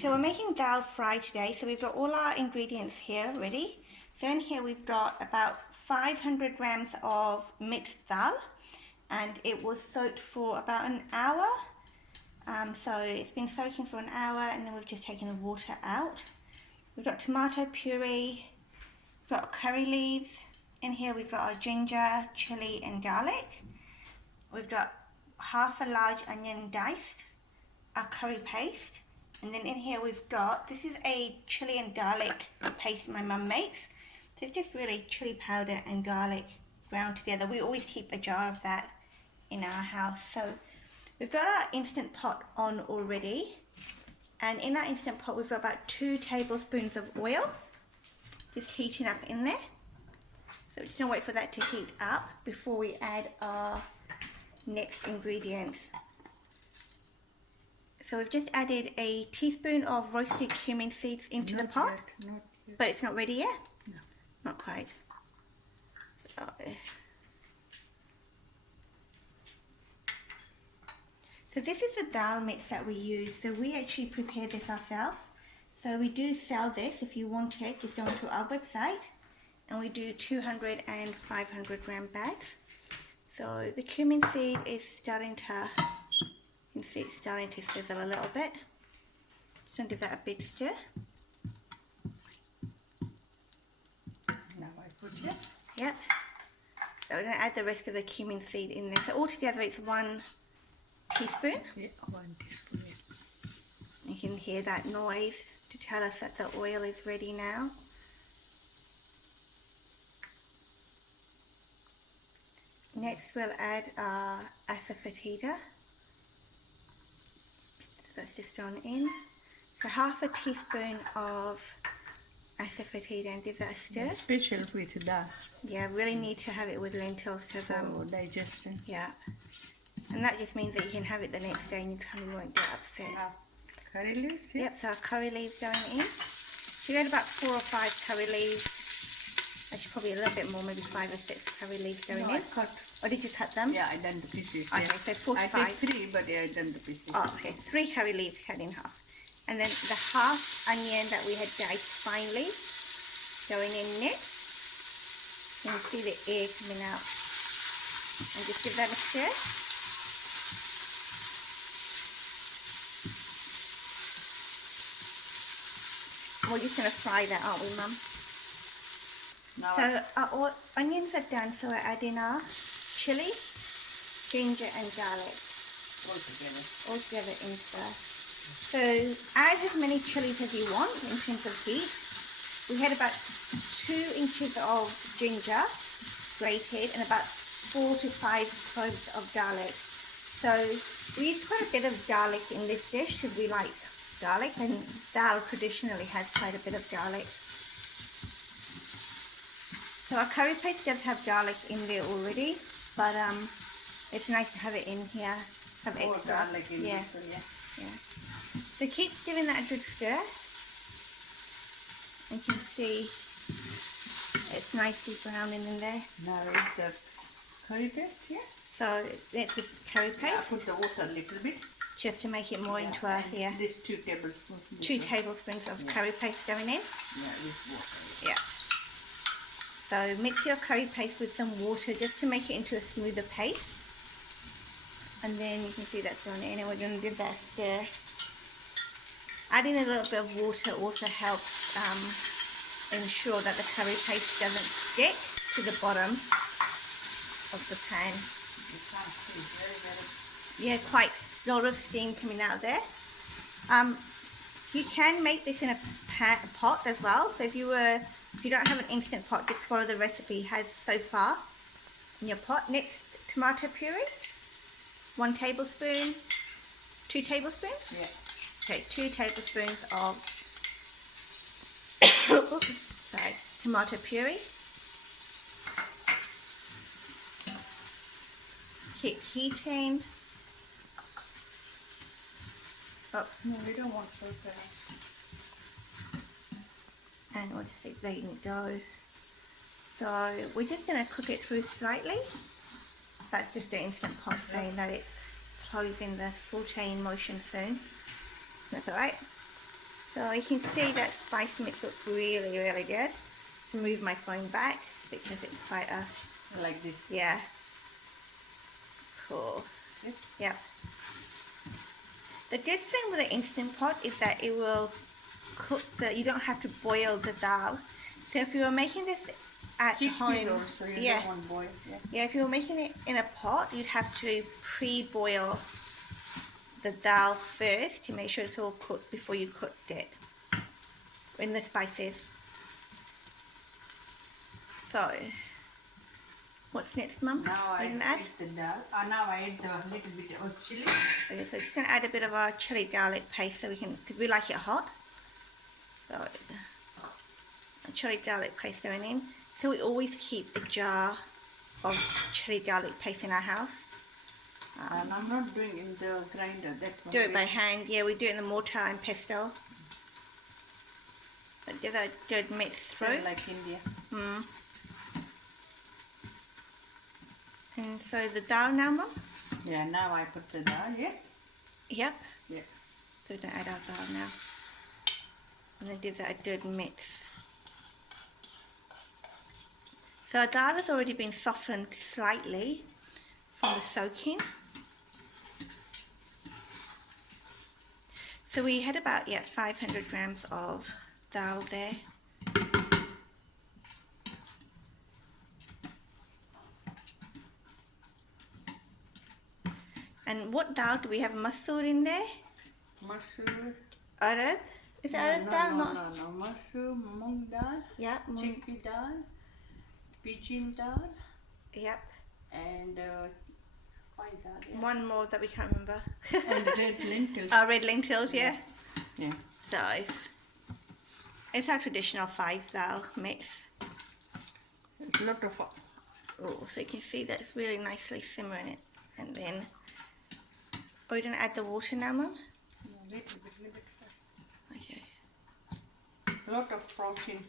So we're making dal fry today. So we've got all our ingredients here ready. So in here we've got about 500 grams of mixed dal, and it was soaked for about an hour. So it's been soaking for an hour, and then we've just taken the water out. We've got tomato puree, we've got curry leaves. In here we've got our ginger, chili and garlic. We've got half a large onion diced, our curry paste, and then in here we've got, this is a chili and garlic paste my mum makes. So it's just really chili powder and garlic ground together. We always keep a jar of that in our house. So we've got our Instant Pot on already, and in our Instant Pot we've got about 2 tablespoons of oil just heating up in there. So we're just gonna wait for that to heat up before we add our next ingredients. So we've just added a teaspoon of roasted cumin seeds into the pot. Not yet. But it's not ready yet? No. Not quite. So this is the dal mix that we use. So we actually prepare this ourselves. So we do sell this. If you want it, just go onto our website, and we do 200 and 500 gram bags. So the cumin seed is starting to, you can see it's starting to sizzle a little bit. Just going to give that a big stir. Now I put it. Yep. So we're going to add the rest of the cumin seed in there. So altogether it's 1 teaspoon. Yeah, 1 teaspoon. Yeah. You can hear that noise to tell us that the oil is ready now. Next we'll add our asafoetida. So that's just gone in. So half a teaspoon of asafoetida, and give that a stir. Yeah, special with that. Yeah, really need to have it with lentils because For digestion. yeah. And that just means that you can have it the next day and your tummy won't get upset. Now, curry leaves. Yeah. Yep, so our curry leaves going in. So you add about 4 or 5 curry leaves. Actually, probably a little bit more, maybe 5 or 6 curry leaves going No, in. I cut. Or did you cut them? Yeah, I done the pieces. Okay, Yeah. so 4 to I 5. did 3, but yeah, I done the pieces. Oh, okay, 3 curry leaves cut in half. And then the half onion that we had diced finely going in next. You can see the air coming out. And just give that a stir. We're just going to fry that, aren't we, Mum? Now So our onions are done, so we're adding our chili, ginger and garlic all together into that. So add as many chilies as you want in terms of heat. We had about 2 inches of ginger grated and about 4 to 5 cloves of garlic. So we use quite a bit of garlic in this dish because we like garlic, and dal traditionally has quite a bit of garlic. So our curry paste does have garlic in there already, but it's nice to have it in here, have More extra. garlic in Yeah. this one, yeah. Yeah. So keep giving that a good stir. You can see it's nicely browning in there. Now it's the curry paste here. So that's the curry I paste, put the water a little bit. just to make it more into our here. This 2 tablespoons. 2 tablespoons of curry paste going in. Yeah, with water. Yeah. So mix your curry paste with some water just to make it into a smoother paste. And then you can see that's gone in, and we're going to give that a stir. Adding a little bit of water also helps ensure that the curry paste doesn't stick to the bottom of the pan. You can't see very. Yeah, quite a lot of steam coming out there. You can make this in a pot as well. So if you don't have an Instant Pot, just follow the recipe it has so far in your pot. Next, tomato puree. 1 tablespoon. 2 tablespoons? Yeah. Okay, 2 tablespoons of tomato puree. Keep heating. Oops. No, we don't want so fast. And we'll just keep letting it go. So we're just going to cook it through slightly. That's just the Instant Pot saying that it's closing the sauteing motion soon. That's alright. So you can see that spice mix looks really, really good. Just move my phone back because it's quite a, Like this. yeah, cool. See? Yep. The good thing with the Instant Pot is that it will cook you don't have to boil the dal. So if you were making this at Chickpeas home, also, you yeah, don't want boil. Yeah. yeah, if you were making it in a pot, you'd have to pre-boil the dal first to make sure it's all cooked before you cooked it in the spices. So, what's next, Mum? Now What are I you gonna add? add the dal. Now I add the little bit of chili. Okay, so just gonna add a bit of our chili garlic paste so we can, because we like it hot. So, a chili garlic paste going in. So we always keep a jar of chili garlic paste in our house. And I'm not doing in the grinder. That one. Do it by hand. Yeah, we do it in the mortar and pestle. But give that a good mix through. So like India. And so the dal now, Mum? Yeah, now I put the dal, yeah? Yep. Yeah. So we're going to add our dal now. And then give that a good mix. So our dal has already been softened slightly from the soaking. So we had about 500 grams of dal there. And what dal do we have? Masoor in there? Masoor. Arad? Is it arad dal? No. Masoor, mung dal, Yeah. chickpea dal, pigeon dal, Yep. and white dal. Yeah. One more that we can't remember. And red lentils. Red lentils, yeah. Yeah. So it's our traditional 5 dal mix. It's a lot of. Oh, so you can see that it's really nicely simmering it. And then, are we going to add the water now, Mum? Little bit first. Okay. A lot of protein.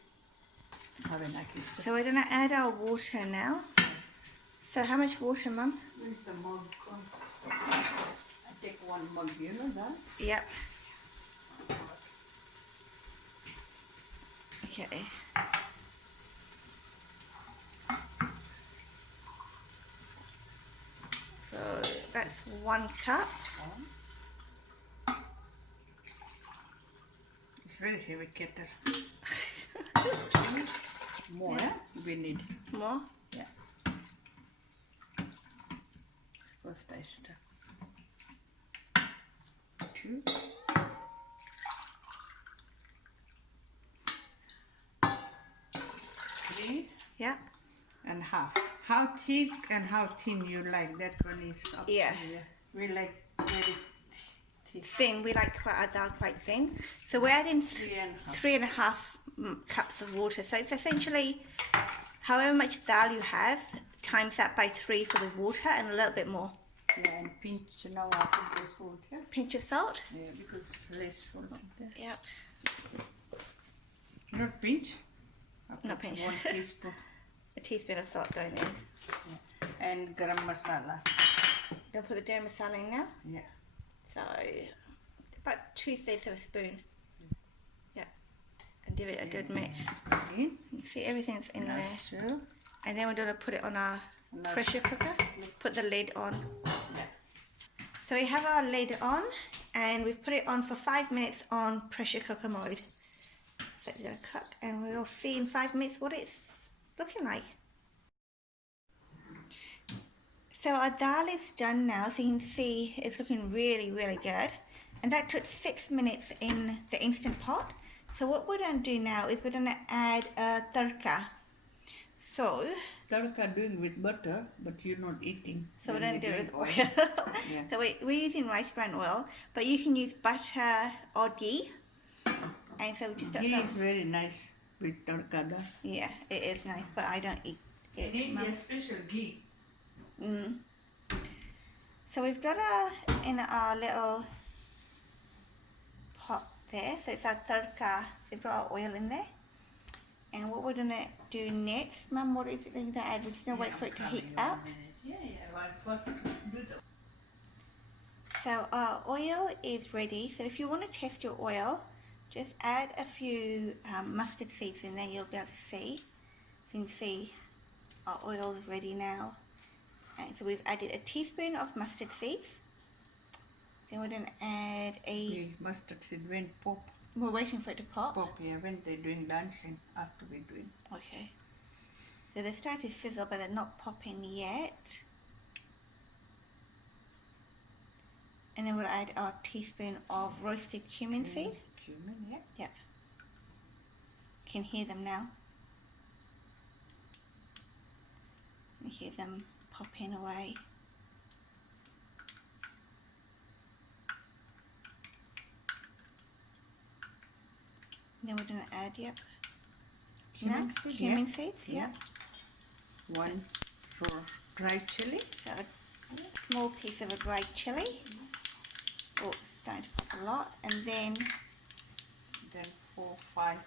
Have a nice. So we're going to add our water now. So how much water, Mum? Where's the mug? I take 1 mug, you know that? Yep. Okay. So that's 1 cup. It's very heavy kettle. More, yeah. We need. More? Yeah. First I start. 2. 3 Yep. and half. How thick and how thin you like, that one is up to Yeah. you. We like very thick. Thin. We like our dal quite thin. So we're adding 3.5 cups of water. So it's essentially however much dal you have, times that by 3 for the water and a little bit more. Yeah, and pinch now I put the salt, yeah? Pinch of salt. Yeah, because less salt there. Yep. Not pinch. I Not put pinch. 1 teaspoon. A teaspoon of salt going in. Yeah. And garam masala. Don't put the garam masala in now. Yeah. So about 2/3 of a spoon. Yeah. And give it a good mix. In. You see everything's in there. Stir. And then we're going to put it on our Now pressure cooker. Put the lid on. Yeah. So we have our lid on and we've put it on for 5 minutes on pressure cooker mode. So it's going to cook and we'll see in 5 minutes what it's looking like. So our dal is done now, so you can see it's looking really, really good. And that took 6 minutes in the Instant Pot. So what we're going to do now is we're going to add a tarka. So Tarka doing with butter, but you're not eating. we're Then going to do it with oil. oil. Yeah. So we're using rice bran oil, but you can use butter or ghee. And so we just got Ghee some. is very nice with tarka dal. Yeah, it is nice, but I don't eat it. In Mum. India, special ghee. So we've got in our little pot there. So it's our tarka. We've got our oil in there. And what we're gonna do next, Mum, what is it that you're gonna add? We're just gonna wait for it to heat up. Yeah. Well, first do the. So our oil is ready. So if you want to test your oil, just add a few mustard seeds in there. You'll be able to see. You can see our oil is ready now. And so we've added a teaspoon of mustard seeds. Then we're going to add The mustard seed when pop. We're waiting for it to pop. Pop, yeah, when they're doing dancing, after we're doing. Okay. So they're starting to sizzle, but they're not popping yet. And then we'll add our teaspoon of roasted cumin seed. Cumin, yeah. Yep. Can hear them now. You hear them popping away. Then we're going to add, cumin seeds, Yeah. One for dried chili. So a small piece of a dried chili. Oh, it's starting to pop a lot. And then 4, 5.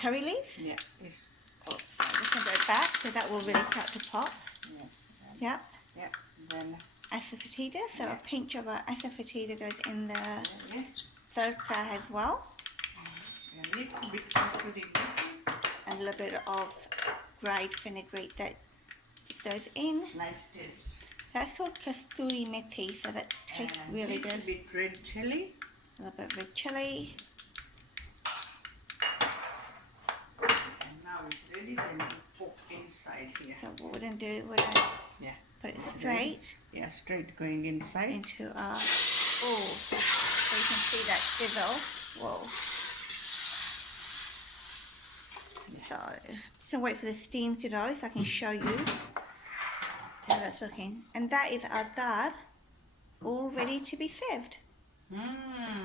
curry leaves. Yeah, it's Oh, so I'm just going to go back, so that will really start to pop. yeah. Yep. Yeah. Then Asafoetida, so a pinch of our asafoetida goes in the yeah. tarka as well. A little bit kasuri methi. And a little bit of dried vinaigrette that just goes in. Nice taste. That's called kasturi methi, so that tastes And really little good. bit red chili. A little bit of red chili. And now it's ready, then we pop inside here. So what we're going to do, we're going to Yeah. put it straight Yeah, straight going inside. into our... Oh, so you can see that sizzle. Whoa. So wait for the steam to go so I can show you how that's looking. And that is our dal all ready to be served. Mmm.